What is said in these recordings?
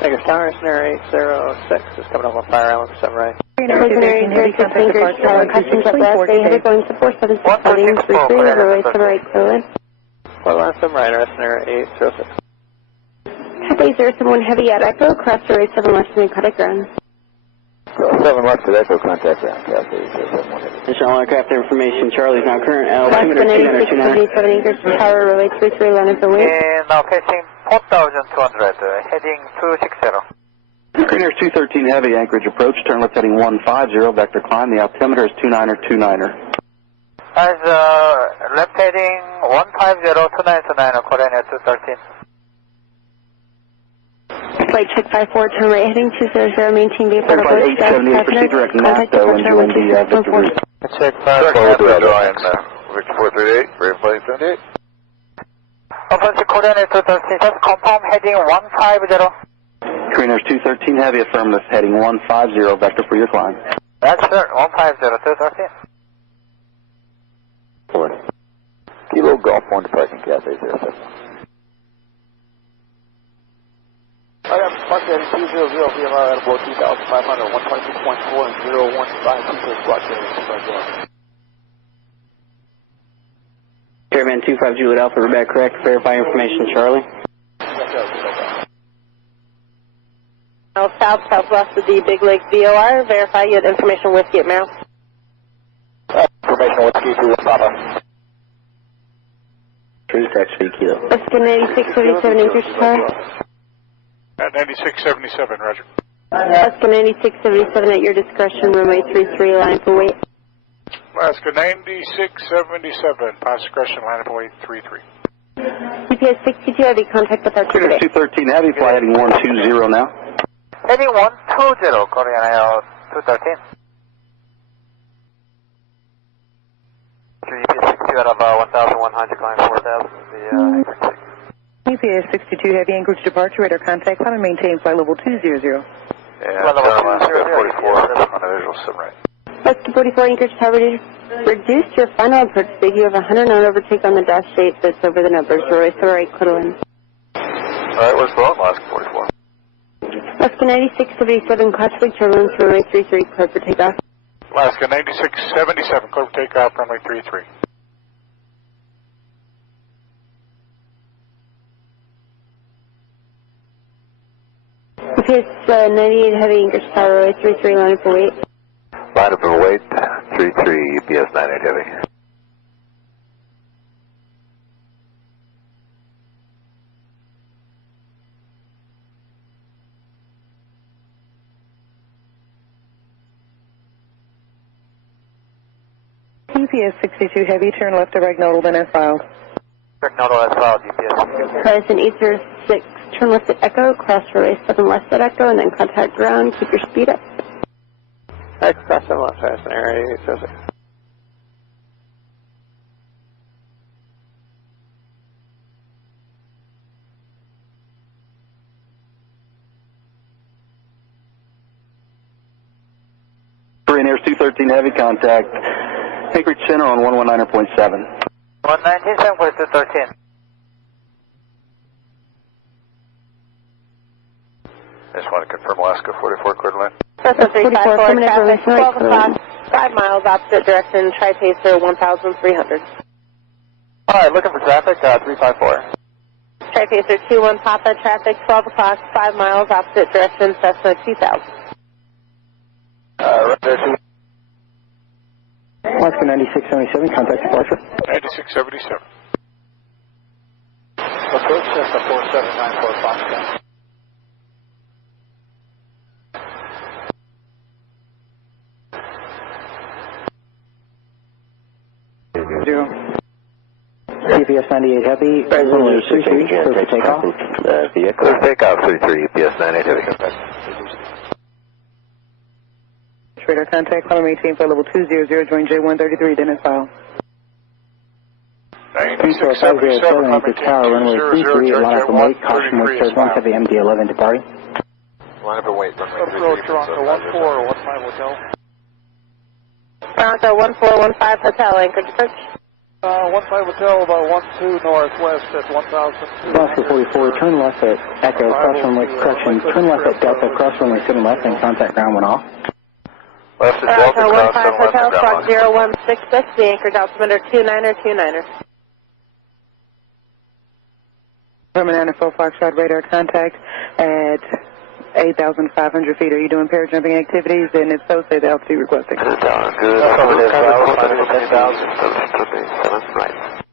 Vegas Tower, Scenario 806 is coming up on Fire Island for 7 right. Scenario 806, Anchorage Tower, customs up last day, headed going to 476 heading 33, runway 7 right, clear in. One last 7 right, Scenario 806. Cathay 071 heavy at Echo, cross runway 7 left and contact ground. 7 left at Echo, contact ground, Cathay 071 heavy. Additional aircraft information, Charlie's now current altimeter Alaskan 9677 Anchorage Tower, runway 33, line up and wait. Now facing 4,200, heading 260. Greeners 213 heavy, Anchorage approach, turn left heading 150, vector climb, the altimeter is 29er. As left heading 150, 2929, coordinate 213. Flight check 54, turn right heading 200, maintain vehicle Flight 878, proceed direct NAFTA, when you wind the Victor. Check 54, drawing, Victor 438, Brave Flight 78. Offensive coordinate 213, just confirm heading 150. Greeners 213 heavy, affirmative, heading 150, vector for your climb. That's sir, 150, 213. 4. Kilo Golf 1 departing Cathay 071. I have Park at 200, VMR at about 2,500, 122.4 and 015, squad carrier. Chairman 25 Juliet Alpha, we're back correct. Verify information, Charlie. South, southwest of the Big Lake VOR. Verify you had information whiskey at Merrill. Information whiskey to Papa. True text for Kilo. Alaskan 9677 Anchorage Tower. At 9677, roger. Alaskan 9677 at your discretion, runway 33, line up and wait. Alaska 9677, pass discretion, line up and wait 33. GPS 62 heavy, contact with our Greeners 213 heavy, fly heading 120 now. Heading 120, coordinate 213. GPS 62 at about 1,100, climb 4,000, the Anchorage 6. EPA 62 heavy, Anchorage departure, radar contact, climb and maintain flight level 200. Yeah, Alaska 44, on a visual sim right. Alaska 44 Anchorage Tower, reduced your final approach speed. You have 100 knot overtake on the dash 8 that's over the numbers. Runway 7 right, clear in. Alright, where's the Alaska 44? Alaska 9677, Cotchwig, turbulence, runway 33, clear for takeoff. Alaska 9677, clear for takeoff, runway 33. GPS 98 heavy, Anchorage Tower, runway 33, line up and wait. Line up and wait, 33, UPS 98 heavy. EPS 62 heavy, turn left to Ragnodal, then as filed. Ragnodal as filed, GPS. Horizon 806, turn left at Echo, cross runway 7 left at Echo, and then contact ground, keep your speed up. Cross 7 left, Scenario 806. Greeners 213 heavy, contact Anchorage Center on 119.7. 119, 7.213. I just want to confirm Alaska 44, clear to land. Cessna 354, traffic, 12 clear. o'clock, 5 miles opposite direction, Tri-Pacer 1,300. Alright, looking for traffic, 354. Tri-Pacer 21 Papa, traffic, 12 o'clock, 5 miles opposite direction, Cessna 2000. Right there, 2. Alaska 9677, contact departure. 9677. Approach Cessna 4794 Foxtrot. UPS 98 heavy, runway 33, clear for takeoff. Vehicle takeoff 33, UPS 98 heavy. Radar contact, climb and maintain flight level 200, join J133, then as filed. 9677, Anchorage Tower, runway 33, line up and wait, caution with turbulence of the MD-11 departing. Line up and wait, runway 33. Approach Toronto 1415 Hotel. Toronto 1415 Hotel, Anchorage approach. 15 Hotel about 12 northwest at 1,000. Oscar 44, turn left at Echo, cross runway, correction, turn left at Delta, cross runway 7 left, and contact ground when off. Left at Delta, cross 7 left, Hotel, and ground squawk 0166, the anchorage altimeter 29er. Permanent full Foxtrot radar contact at 8,500 feet. Are you doing parajumping activities? And if so, say the altitude requested. Good. Right.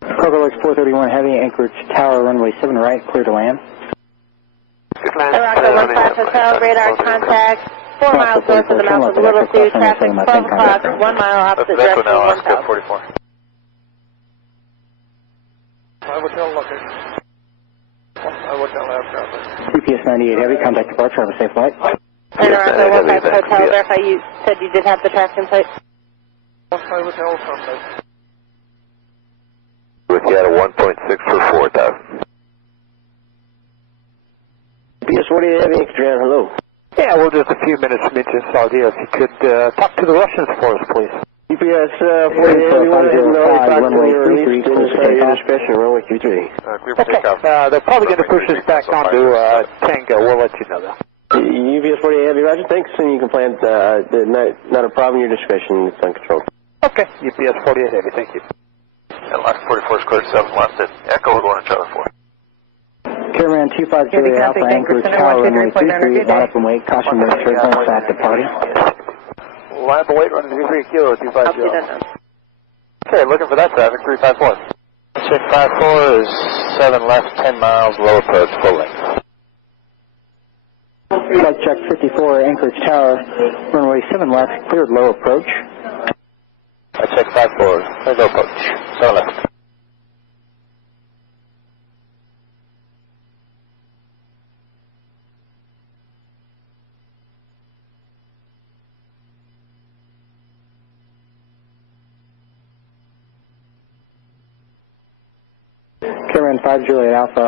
Cargo X 431 heavy, Anchorage Tower, runway 7 right, clear to land. Good land. Alaskan 15 Hotel, radar contact 4 miles north of the mouth of Little Sioux, traffic 12 o'clock, 1 mile opposite That's direction, now, 1,000. 44. Hotel location. Hotel lab traffic. CPS 98 heavy, contact departure, have a safe flight. Around 15 Hotel, verify you said you did have the track in place. 15 Hotel from the... With you at a 1.6 for 4,000. CPS 48 heavy, Anchorage, hello. Yeah, well, just a few minutes from Incheon, if you could talk to the Russians for us, please. CPS 48 heavy, runway 33, your discretion, runway 33. Okay, they're probably going to push us back onto Tango. We'll let you know that. UPS 48 heavy, roger, thanks, and you can plan, not a problem, your discretion, it's uncontrolled. Okay, UPS 48 heavy, thank you. And last 44 is clear 7 left at Echo, we're going to Charlie 4. Caravan 250 Alpha, Anchorage Tower, runway 33, line up and wait, caution wind turbulence at departing. Line up and wait, running 33 kilo, 250. Okay, looking for that traffic, 354. Check 54 is 7 left, 10 miles, low approach, full length. Flight check 54, Anchorage Tower, runway 7 left, cleared low approach. I check 54, clear low approach, 7 left. Caravan 5 Juliet Alpha,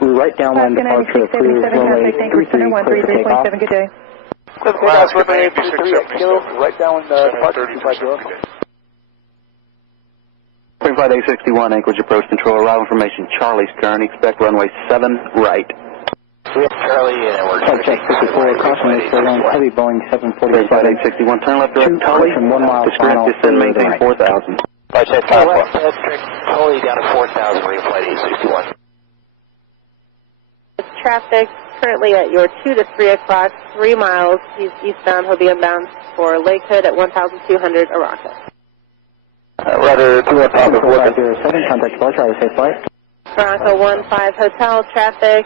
right downwind departure through runway 33, clear for takeoff. Good day. Last runway 33 kilo, right downwind departure, 250. Spring Flight 861, Anchorage approach control, arrival information, Charlie's turn, expect runway 7 right. We have Charlie and we're Flight check 54, caution wind turbulence, heavy Boeing 747. Spring Flight 861, turn left direct, Charlie, from 1 mile discrete final, descend, maintain 4,000. Flight check 54. Charlie down to 4,000, Marine Flight 861. Traffic currently at your 2 to 3 o'clock, 3 miles. He's eastbound. He'll be inbound for Lake Hood at 1,200 Araka. Rudder 215 407, contact departure, have a safe flight. Toronto 15 Hotel, traffic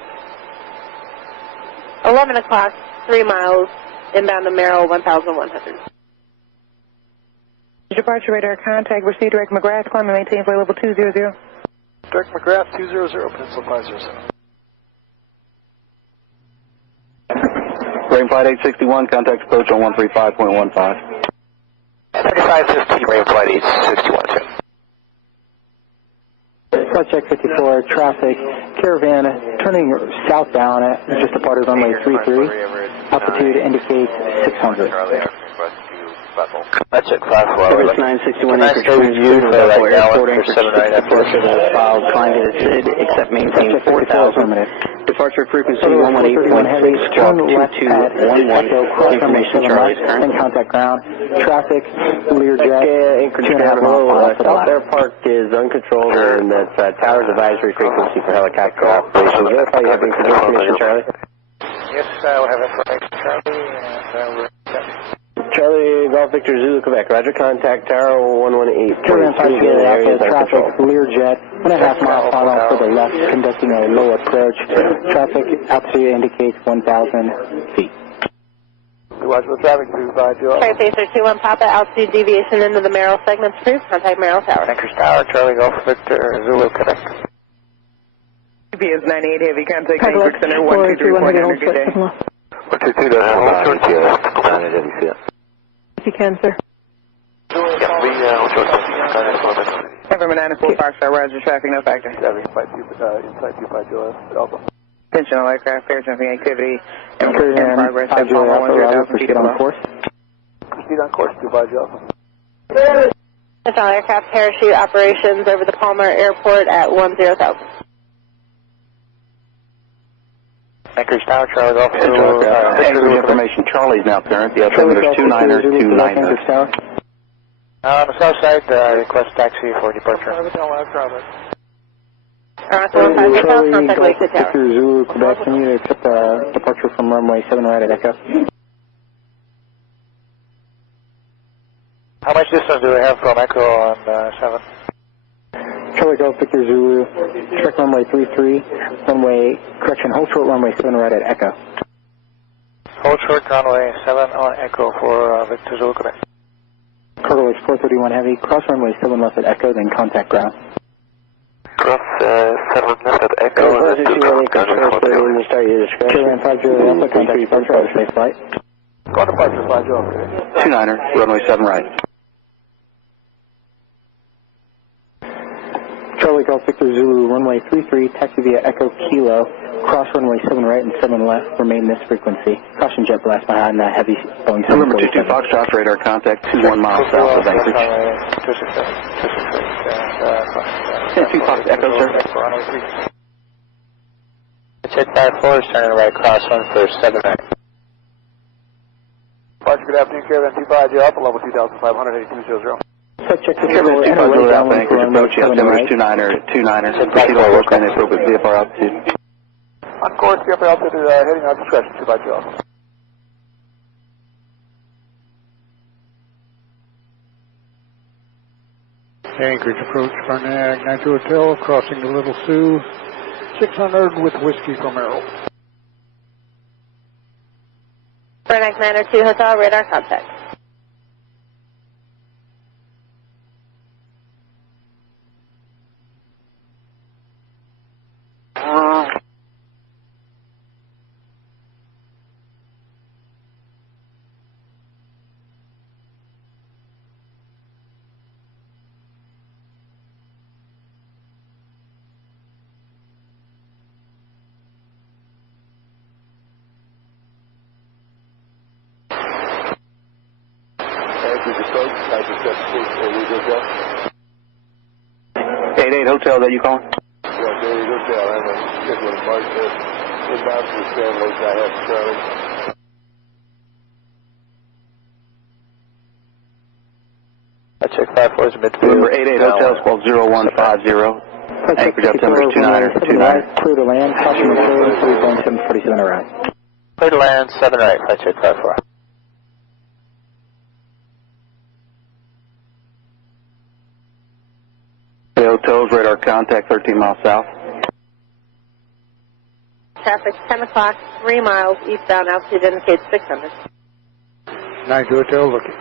11 o'clock, 3 miles, inbound to Merrill, 1,100. Departure radar contact, proceed direct McGrath, climb and maintain flight level 200. Direct McGrath 200, pencil 507. Spring Flight 861, contact approach on 135.15. 3515, Marine Flight 861, sir. Flight check 54, traffic, Caravan turning southbound at just departed runway 33. Altitude indicates 600. Flight check 54. Service 961 Anchorage transfer to Airport Anchorage departure to filed, climb to the SID, except maintain 4,000. Departure frequency 118.6, squawk 2211, information Charlie's current. And contact ground, traffic, Learjet, 2.5 miles to the left. Their park is uncontrolled and that's tower's advisory frequency for helicopter operations. Verify you have information, Charlie. Yes, I will have information, Charlie, and Charlie, Golf Victor, Zulu, Quebec. Roger, contact Tower 118. Caravan 5 Juliet Alpha, traffic, Learjet, 1.5 mile final for the left, conducting a low approach. Traffic altitude indicates 1,000 feet. Watch the traffic through 5 Juliet. Flight Pacer 21 Papa, altitude deviation into the Merrill segment approved. Contact Merrill Tower. Anchorage Tower, Charlie Golf Victor, Zulu, Quebec. UPS 98 heavy, contact Anchorage Center 123.9, good day. 122, that's hold short, If you can, sir. November 94 Foxtrot, roger, traffic, no factor. Inside 25 Juliet, Alpha. Attention all aircraft, parajumping activity, in Caravan progress, 5 Juliet Alpha, roger, proceed on course. Proceed on course, 25 Alpha. That's all aircraft parachute operations over the Palmer Airport at 10,000. Anchorage Tower, Charlie Golf. Anchorage information, Charlie's now current. The altimeter is 29er, 29er. On the south side, request taxi for departure. Charlie Golf Victor Zulu, Quebec, can you accept departure from runway 7 right at Echo? How much distance do we have from Echo on 7? Charlie Golf Victor Zulu, check runway 33, hold short runway 7 right at Echo. Hold short runway 7 on Echo for Victor Zulu, Quebec. Cargo X 431 Heavy, cross runway 7 left at Echo, then contact ground. Cross 7 left at Echo. Carolyn 50 Alpha, contact departure, have a safe flight. Go departure, flight, you over. 29er, runway 7 right. Charlie Golf Victor Zulu, runway 33, taxi via Echo Kilo, cross runway 7 right and 7 left, remain this frequency. Caution jet blast behind that heavy Boeing 747. Number 22 Foxtrot, radar contact 21 miles south of Anchorage. 2 Fox Echo, sir. Check 54 is turning right, cross 1 for 7 right. Departure, good afternoon, Caravan 25, you're up, level 2,500, 8200. Check the Caravan 250 Alpha, Anchorage approach, altimeter is 29er, 29er. Proceed on course and appropriate VFR altitude. On course, VFR altitude, heading on discretion, 252 Alpha. Anchorage approach, Farnag, Nitro Hotel, crossing the Little Sioux, 600 with Whiskey from Arrow. Farnag Manor 2 Hotel, radar contact. Eight Hotel, that you calling? Yeah, 88 Hotel, I have a schedule of March inbound to San Luis, I have Charlie. I check 54 is midfield. Number 88 Hotel, squall 0150. Anchorage altimeter is 29er, 29er. Clear to land, caution material, 3.747 around. Clear to land, 7 right, I check 54. The hotels, radar contact 13 miles south. Traffic 10 o'clock, 3 miles eastbound, altitude indicates 600. 92 Hotel, looking.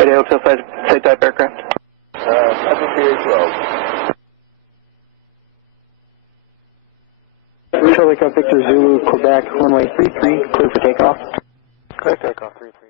Eight Hotel, say type aircraft. FPA 12. Charlie Golf Victor Zulu, Quebec, runway 33, clear for takeoff. Clear takeoff, 33.